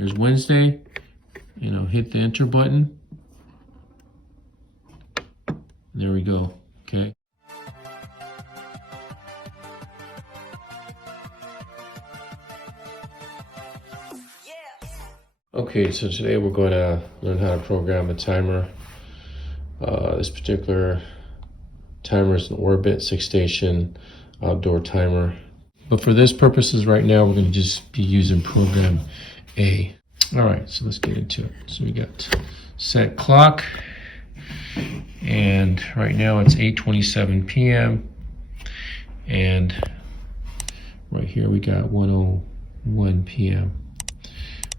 There's Wednesday. Hit the enter button. There we go. Okay. Okay, so today we're going to learn how to program a timer. This particular timer is an orbit 6-station outdoor timer. But for this purposes right now, we're going to just be using program A. All right, so let's get into it. So we got set clock, and right now it's 8:27 p.m. and right here we got 1:01 p.m.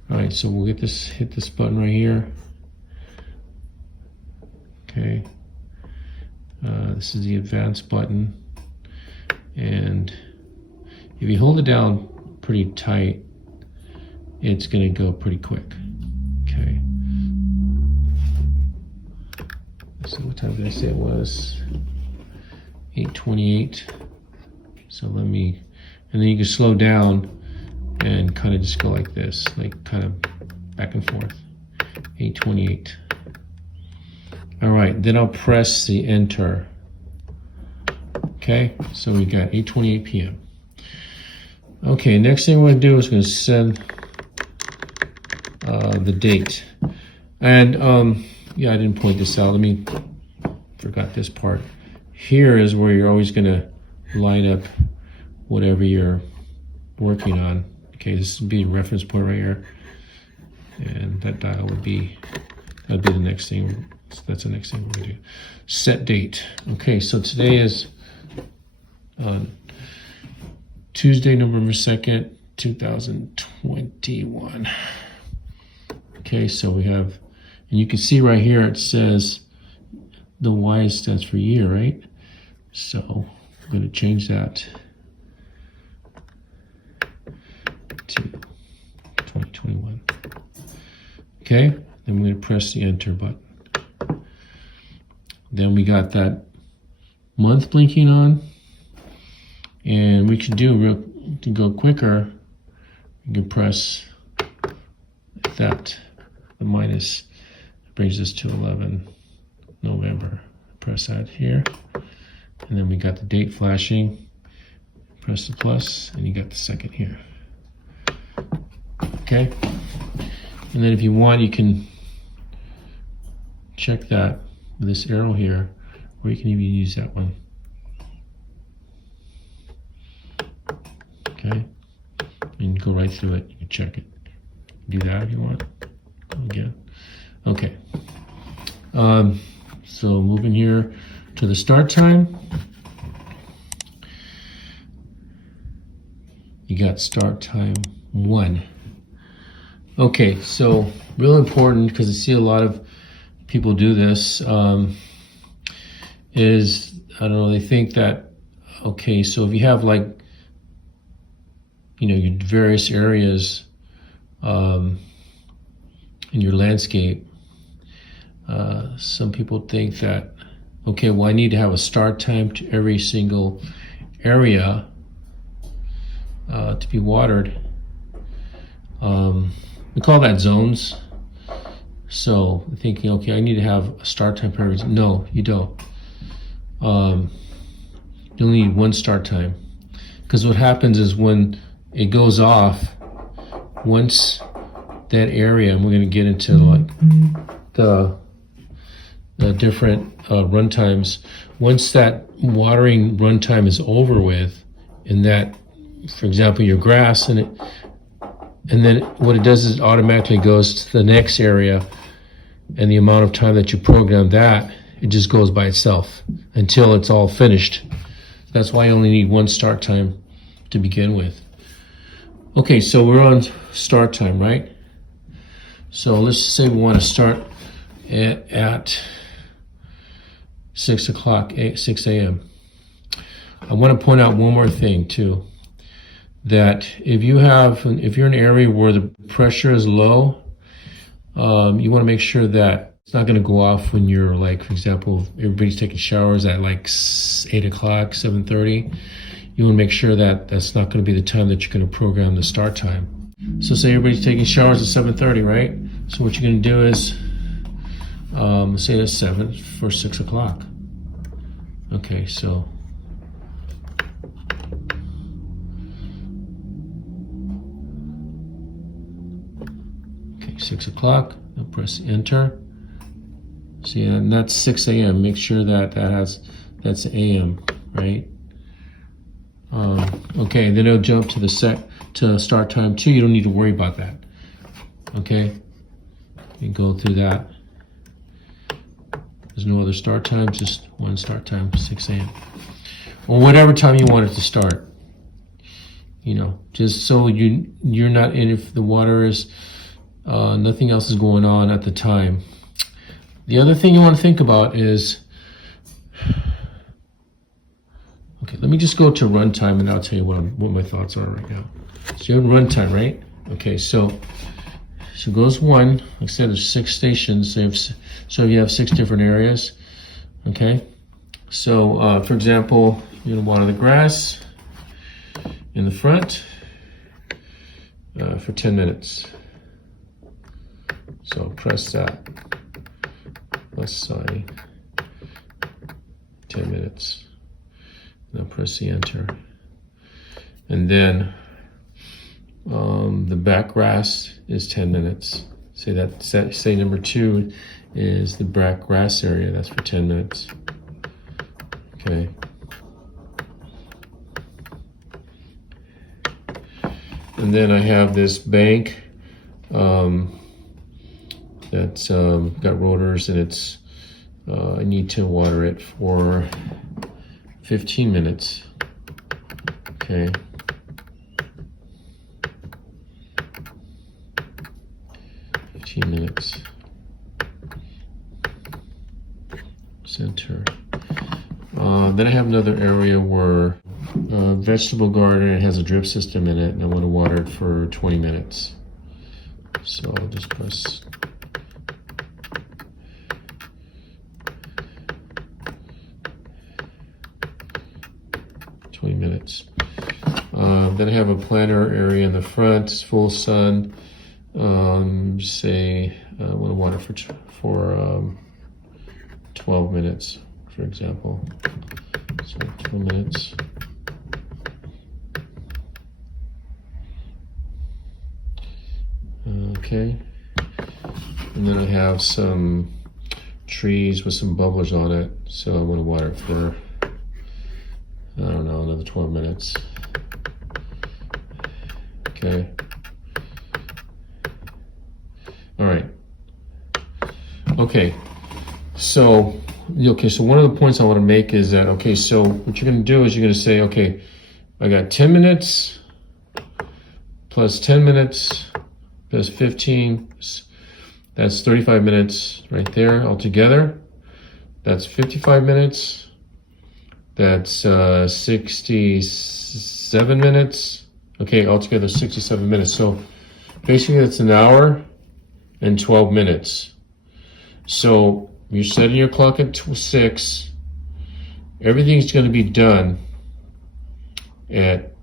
All right, so we'll hit this button right here. Okay, this is the advanced button, and if you hold it down pretty tight, it's gonna go pretty quick. Okay. So what time did I say it was? 8:28. So and then you can slow down and kind of just go like this, like kind of back and forth. 8:28. All right, then I'll press the enter. Okay, so we got 8:28 p.m. Okay, next thing we're gonna do is gonna send the date. And yeah, I didn't point this out. Forgot this part. Here is where you're always gonna line up whatever you're working on. Okay, this would be a reference point right here. And that dial that'd be the next thing. So that's the next thing we're gonna do. Set date. Okay, so today is Tuesday, November 2nd, 2021. Okay, so we have, and you can see right here it says the Y stands for year, right? So I'm going to change that to 2021. Okay, then we're going to press the enter button. Then we got that month blinking on, and we can do to go quicker. You can press like that. The minus brings us to 11 November. Press that here, and then we got the date flashing. Press the plus, and you got the second here. Okay, and then if you want, you can check that with this arrow here, or you can even use that one. Okay, and go right through it. You can check it. Do that if you want. Again. Okay. So moving here to the start time. You got start time 1. Okay, so real important, because I see a lot of people do this, is, I don't know, they think that, okay, so if you have like, your various areas in your landscape, some people think that, okay, well, I need to have a start time to every single area to be watered. We call that zones. So thinking, okay, I need to have a start time for every. No, you don't. You only need one start time, because what happens is when it goes off, once that area, and we're going to get into like the different runtimes. Once that watering runtime is over with, and that, for example, your grass, and then what it does is it automatically goes to the next area, and the amount of time that you program that, it just goes by itself until it's all finished. That's why you only need one start time to begin with. Okay, so we're on start time, right? So let's say we want to start at 6 a.m. I want to point out one more thing too, that if you're in an area where the pressure is low, you want to make sure that it's not going to go off when you're, like, for example, everybody's taking showers at like 8 o'clock, 7:30. You want to make sure that that's not going to be the time that you're going to program the start time. So say everybody's taking showers at 7:30, right? So what you're going to do is say that's 7 for 6 o'clock. Okay, so okay, 6 o'clock. I'll press enter. See, and that's 6 a.m. Make sure that that's a.m. right? Okay, then it'll jump to the start time 2. You don't need to worry about that. Okay, you go through that. There's no other start time, just one start time, 6 a.m. or whatever time you want it to start. You know, just so you're not in if the water is nothing else is going on at the time. The other thing you want to think about is, okay, let me just go to runtime and I'll tell you what my thoughts are right now. So you have runtime, right? Okay, so goes 1. Like I said, there's 6 stations. So you have 6 different areas. Okay, so for example, you're gonna water the grass in the front for 10 minutes. So press that plus sign, 10 minutes. Now press the enter. And then the back grass is 10 minutes. Say number 2 is the back grass area. That's for 10 minutes. Okay. And then I have this bank that's got rotors, and it's I need to water it for 15 minutes. Okay. Minutes. Center. Then I have another area where vegetable garden, it has a drip system in it, and I want to water it for 20 minutes. So I'll just press minutes. Then I have a planter area in the front, it's full sun. Say I want to water for 12 minutes, for example. So 12 minutes. Okay. And then I have some trees with some bubblers on it, so I want to water it for, I don't know, another 12 minutes. Okay. All right. Okay. So one of the points I want to make is that, okay, so what you're going to do is you're going to say, okay, I got 10 minutes plus 10 minutes plus 15. That's 35 minutes right there altogether. That's 55 minutes. That's 67 minutes. Okay, altogether 67 minutes. So basically it's an hour and 12 minutes. So you're setting your clock at 6. Everything's going to be done at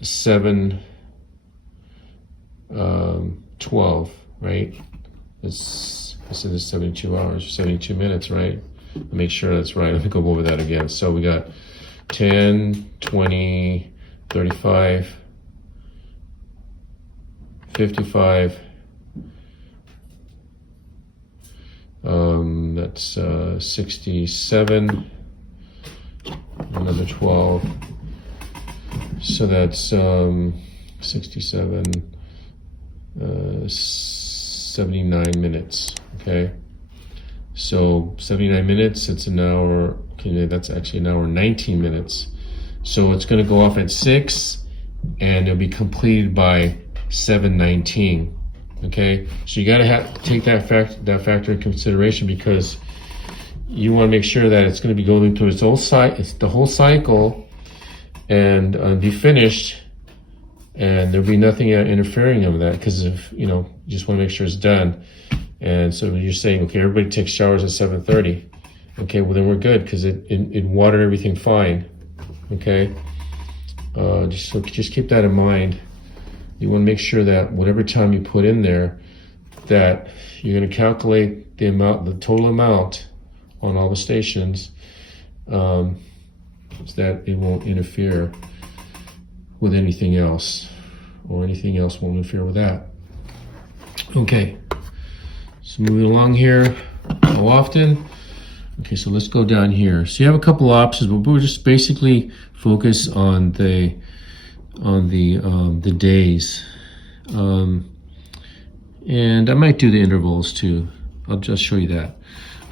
7:12, right? I said it's 72 hours, 72 minutes, right? Make sure that's right. Let me go over that again. So we got 10, 20, 35, 55. That's 67. Another 12. So that's 67. 79 minutes. Okay. So 79 minutes, it's an hour. Okay, that's actually an hour and 19 minutes. So it's going to go off at 6 and it'll be completed by 7:19. Okay, so you got to take that factor in consideration, because you want to make sure that it's going to be going through its the whole cycle and be finished, and there'll be nothing interfering with that, because if you just want to make sure it's done. And so you're saying, okay, everybody takes showers at 7:30. Okay, well then we're good, because it watered everything fine. Okay, just keep that in mind. you want to make sure that whatever time you put in there, that you're going to calculate the total amount on all the stations, so that it won't interfere with anything else, or anything else won't interfere with that. Okay, so moving along here, how often? Okay, so let's go down here. So you have a couple options, but we'll just basically focus on the days, and I might do the intervals too. I'll just show you that.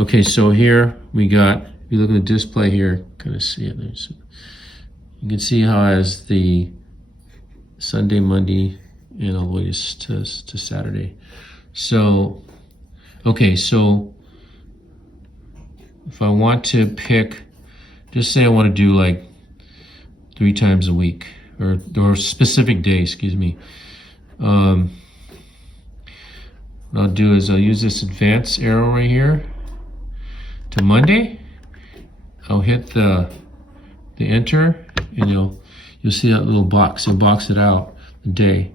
Okay, so here we got, if you look at the display here, kind of see it. You can see how it has the Sunday, Monday, and all the way to Saturday. So, okay, so if I want to pick, just say I want to do like 3 times a week, or specific day, excuse me. What I'll do is I'll use this advanced arrow right here to Monday. I'll hit the enter, and you'll see that little box. It'll box it out, the day.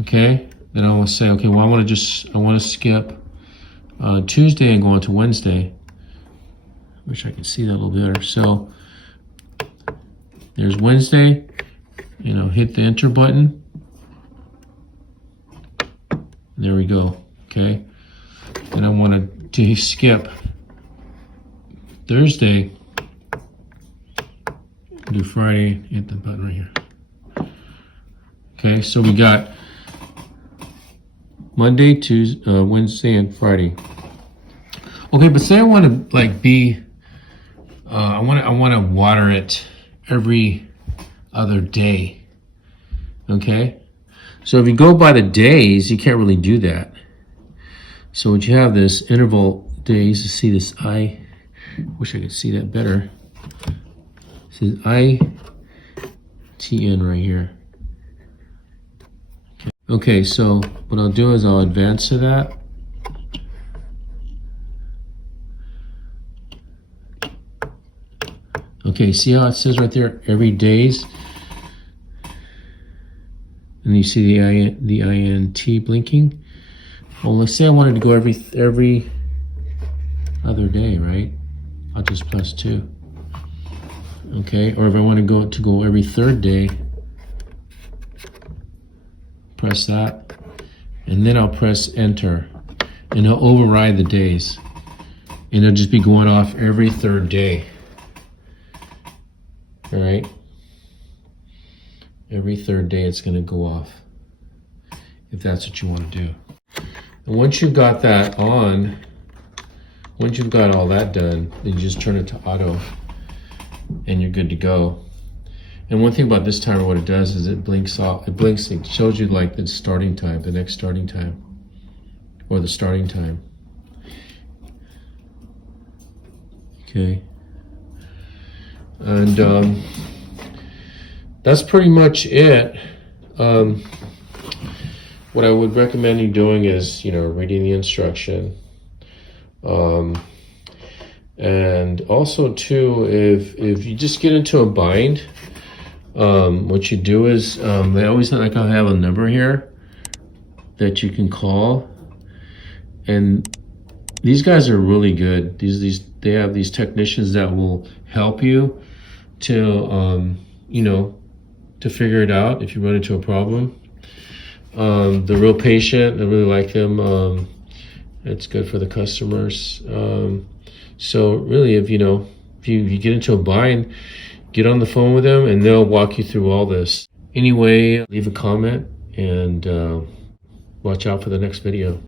Okay, then I will say, okay, well I want to skip Tuesday and go on to Wednesday. Wish I could see that a little better. So there's Wednesday, and I'll hit the enter button. There we go. Okay, then I want to skip Thursday, do Friday, hit the button right here. Okay, so we got Monday, Tuesday, Wednesday, and Friday. Okay, but say I want to like I want to water it every other day. Okay, so if you go by the days, you can't really do that. So what you have this interval days to see this I. Wish I could see that better. It says ITN right here. Okay, so what I'll do is I'll advance to that. Okay, see how it says right there, every days? And you see the INT blinking? Well, let's say I wanted to go every other day, right? I'll just press 2. Okay, or if I want to go every 3rd day, press that, and then I'll press enter, and it'll override the days, and it'll just be going off every 3rd day. All right, every 3rd day it's going to go off, if that's what you want to do. And once you've got that on, once you've got all that done, then you just turn it to auto, and you're good to go. And one thing about this timer, what it does is it blinks off. It blinks. It shows you like the starting time, the next starting time, or the starting time. Okay. And that's pretty much it. What I would recommend you doing is, reading the instruction. And also too, if you just get into a bind, what you do is, they always like I have a number here that you can call, and these guys are really good. They have these technicians that will help you to to figure it out if you run into a problem. They're real patient. I really like them. It's good for the customers. So really, if you get into a bind, get on the phone with them and they'll walk you through all this. Anyway, leave a comment and watch out for the next video.